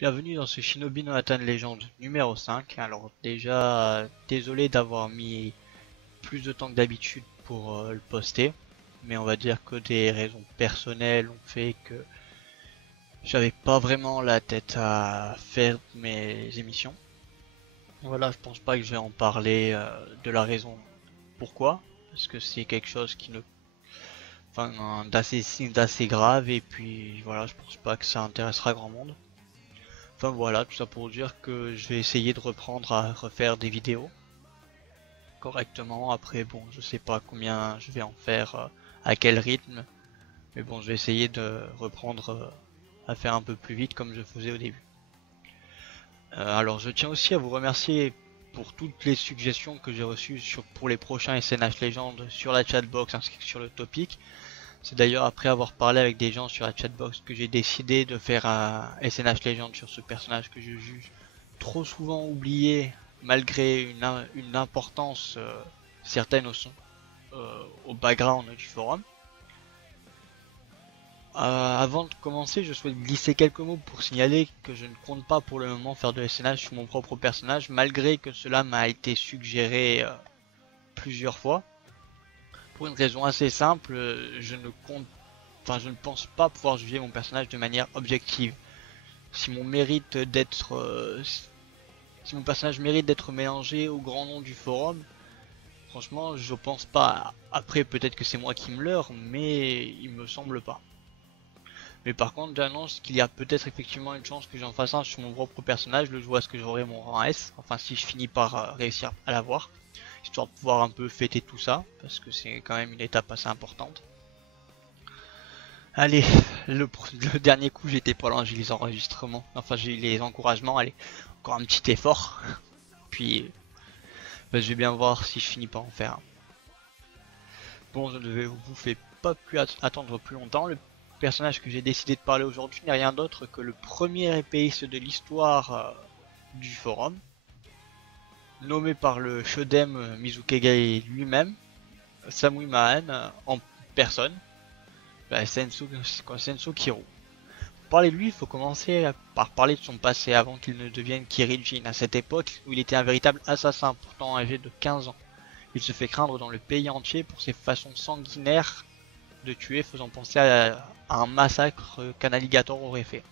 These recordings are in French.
Bienvenue dans ce Shinobi no Atan Legend numéro 5. Alors déjà, désolé d'avoir mis plus de temps que d'habitude pour le poster, mais on va dire que des raisons personnelles ont fait que j'avais pas vraiment la tête à faire mes émissions. Voilà, je pense pas que je vais en parler de la raison pourquoi, parce que c'est quelque chose qui ne, enfin, d'assez grave et puis voilà, je pense pas que ça intéressera grand monde. Enfin voilà, tout ça pour dire que je vais essayer de reprendre à refaire des vidéos correctement. Après bon, je sais pas combien je vais en faire, à quel rythme, mais bon, je vais essayer de reprendre à faire un peu plus vite comme je faisais au début. Alors je tiens aussi à vous remercier pour toutes les suggestions que j'ai reçues pour les prochains SNH Legends sur la chatbox ainsi que sur le topic. C'est d'ailleurs après avoir parlé avec des gens sur la chatbox que j'ai décidé de faire un SNH Legend sur ce personnage que je juge trop souvent oublié malgré une importance certaine au background du forum. Avant de commencer, je souhaite glisser quelques mots pour signaler que je ne compte pas pour le moment faire de SNH sur mon propre personnage, malgré que cela m'a été suggéré plusieurs fois. Pour une raison assez simple, je ne pense pas pouvoir juger mon personnage de manière objective. Si mon mérite d'être, si mon personnage mérite d'être mélangé au grand nom du forum, franchement, je pense pas. Après, peut-être que c'est moi qui me leurre, mais il me semble pas. Mais par contre, j'annonce qu'il y a peut-être effectivement une chance que j'en fasse un sur mon propre personnage, le jour à ce que j'aurai mon rang S, enfin si je finis par réussir à l'avoir, histoire de pouvoir un peu fêter tout ça, parce que c'est quand même une étape assez importante. Allez, le dernier coup j'étais pas loin, j'ai les enregistrements, enfin j'ai les encouragements, allez, encore un petit effort, puis je vais bien voir si je finis par en faire un. Bon, je ne vais vous faire pas plus attendre plus longtemps, le personnage que j'ai décidé de parler aujourd'hui n'est rien d'autre que le premier épéiste de l'histoire du forum, nommé par le Shodem Mizukage lui-même, Samui Mahan en personne, Sensu Kiro. Pour parler de lui, il faut commencer par parler de son passé avant qu'il ne devienne Kirijin. À cette époque où il était un véritable assassin, pourtant âgé de 15 ans. Il se fait craindre dans le pays entier pour ses façons sanguinaires de tuer, faisant penser à un massacre qu'un alligator aurait fait.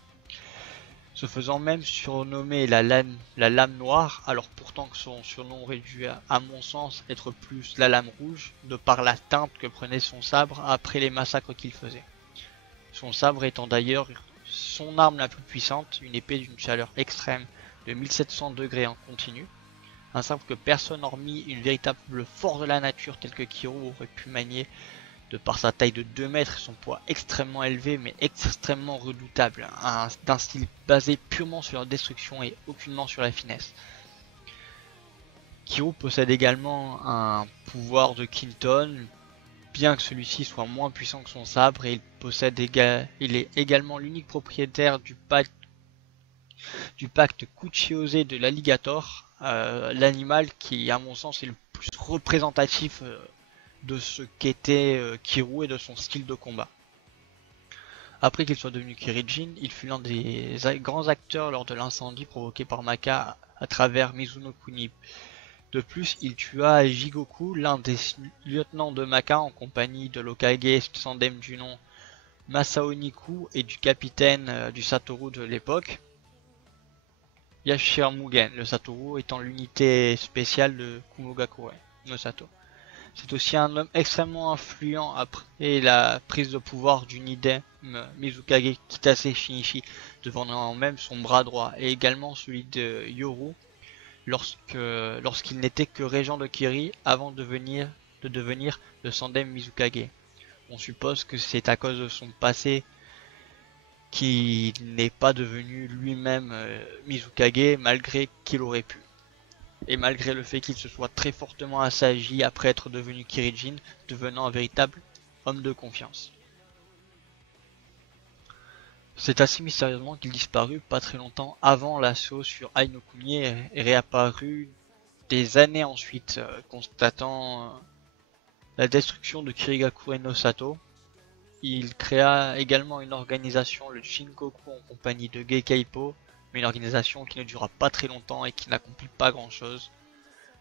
Se faisant même surnommer la lame noire, alors pourtant que son surnom aurait dû, à mon sens, être plus la lame rouge, de par la teinte que prenait son sabre après les massacres qu'il faisait. Son sabre étant d'ailleurs son arme la plus puissante, une épée d'une chaleur extrême de 1700 degrés en continu, un sabre que personne hormis une véritable force de la nature telle que Kiro aurait pu manier de par sa taille de 2 mètres et son poids extrêmement élevé mais extrêmement redoutable, d'un style basé purement sur la destruction et aucunement sur la finesse. Kiro possède également un pouvoir de Kinton, bien que celui-ci soit moins puissant que son sabre, et il est également l'unique propriétaire du pacte Kuchiose de l'alligator, l'animal qui à mon sens est le plus représentatif de ce qu'était Kiro et de son style de combat. Après qu'il soit devenu Kirijin, il fut l'un des grands acteurs lors de l'incendie provoqué par Maka à travers Mizuno Kuni. De plus, il tua Jigoku, l'un des lieutenants de Maka en compagnie de l'Okage Sandem du nom Masao Niku et du capitaine du Satoru de l'époque, Yashiro Mugen, le Satoru étant l'unité spéciale de Kumogakure no Sato. C'est aussi un homme extrêmement influent après la prise de pouvoir du Nidem Mizukage Kitase Shinichi, devenant même son bras droit, et également celui de Yoru lorsqu'il n'était que régent de Kiri avant de devenir le Sandem Mizukage. On suppose que c'est à cause de son passé qu'il n'est pas devenu lui-même Mizukage malgré qu'il aurait pu. Et malgré le fait qu'il se soit très fortement assagi après être devenu Kirijin, devenant un véritable homme de confiance. C'est assez mystérieusement qu'il disparut pas très longtemps avant l'assaut sur Ainokuni et réapparut des années ensuite, constatant la destruction de Kirigakure no Sato. Il créa également une organisation, le Shinkoku, en compagnie de Gekaipo, mais une organisation qui ne durera pas très longtemps et qui n'accomplit pas grand chose.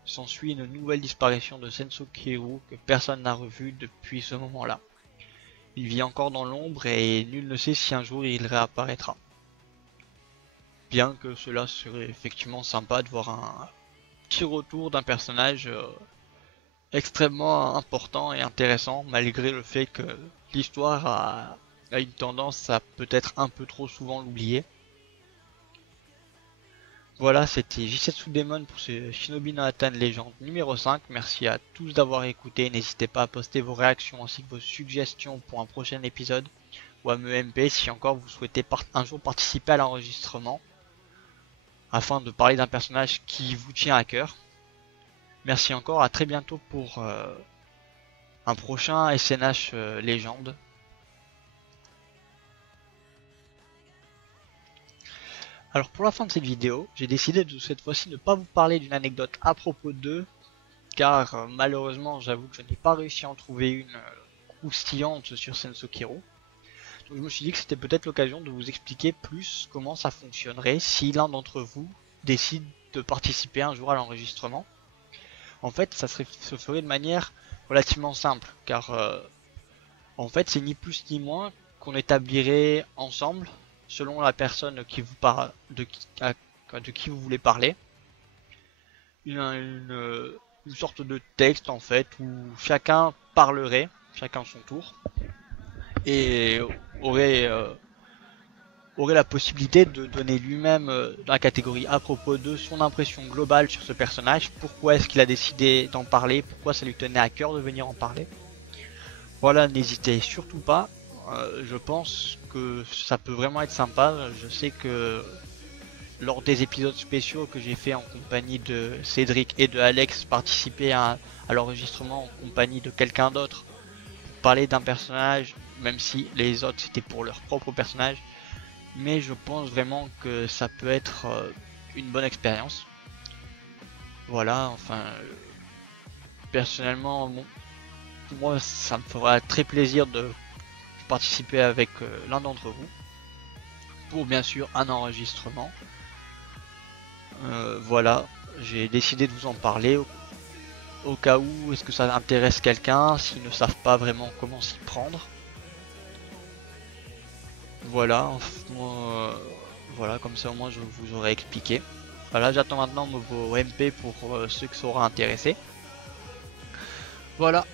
S'ensuit une nouvelle disparition de Senso Keiru que personne n'a revu depuis ce moment-là. Il vit encore dans l'ombre et nul ne sait si un jour il réapparaîtra. Bien que cela serait effectivement sympa de voir un petit retour d'un personnage extrêmement important et intéressant, malgré le fait que l'histoire a une tendance à peut-être un peu trop souvent l'oublier. Voilà, c'était Jisetsu Demon pour ce Shinobi no Atan Légende numéro 5. Merci à tous d'avoir écouté. N'hésitez pas à poster vos réactions ainsi que vos suggestions pour un prochain épisode ou à me MP si encore vous souhaitez un jour participer à l'enregistrement afin de parler d'un personnage qui vous tient à cœur. Merci encore, à très bientôt pour un prochain SNH Légende. Alors pour la fin de cette vidéo, j'ai décidé de cette fois-ci ne pas vous parler d'une anecdote à propos d'eux, car malheureusement j'avoue que je n'ai pas réussi à en trouver une croustillante sur Senso Keiru. Donc je me suis dit que c'était peut-être l'occasion de vous expliquer plus comment ça fonctionnerait si l'un d'entre vous décide de participer un jour à l'enregistrement. En fait, ça se ferait de manière relativement simple, car en fait c'est ni plus ni moins qu'on établirait ensemble, selon la personne qui vous parle, de qui vous voulez parler, une sorte de texte en fait où chacun parlerait, chacun son tour, et aurait la possibilité de donner lui-même dans la catégorie à propos de son impression globale sur ce personnage, pourquoi est-ce qu'il a décidé d'en parler, pourquoi ça lui tenait à cœur de venir en parler. Voilà, n'hésitez surtout pas, je pense que ça peut vraiment être sympa. Je sais que lors des épisodes spéciaux que j'ai fait en compagnie de Cédric et de Alex, participer à l'enregistrement en compagnie de quelqu'un d'autre, parler d'un personnage, même si les autres c'était pour leur propre personnage, mais je pense vraiment que ça peut être une bonne expérience. Voilà, enfin, personnellement, bon, moi ça me fera très plaisir de participer avec l'un d'entre vous pour bien sûr un enregistrement. Voilà, j'ai décidé de vous en parler au cas où est-ce que ça intéresse quelqu'un, s'ils ne savent pas vraiment comment s'y prendre. Voilà, voilà, comme ça au moins je vous aurais expliqué. Voilà, j'attends maintenant vos MP pour ceux qui seront intéressés. Voilà,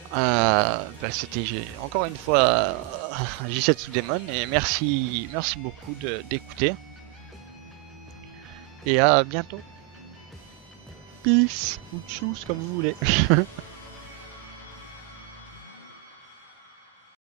c'était encore une fois Jisetsu Demon et merci beaucoup d'écouter. Et à bientôt. Peace ou tchuss comme vous voulez.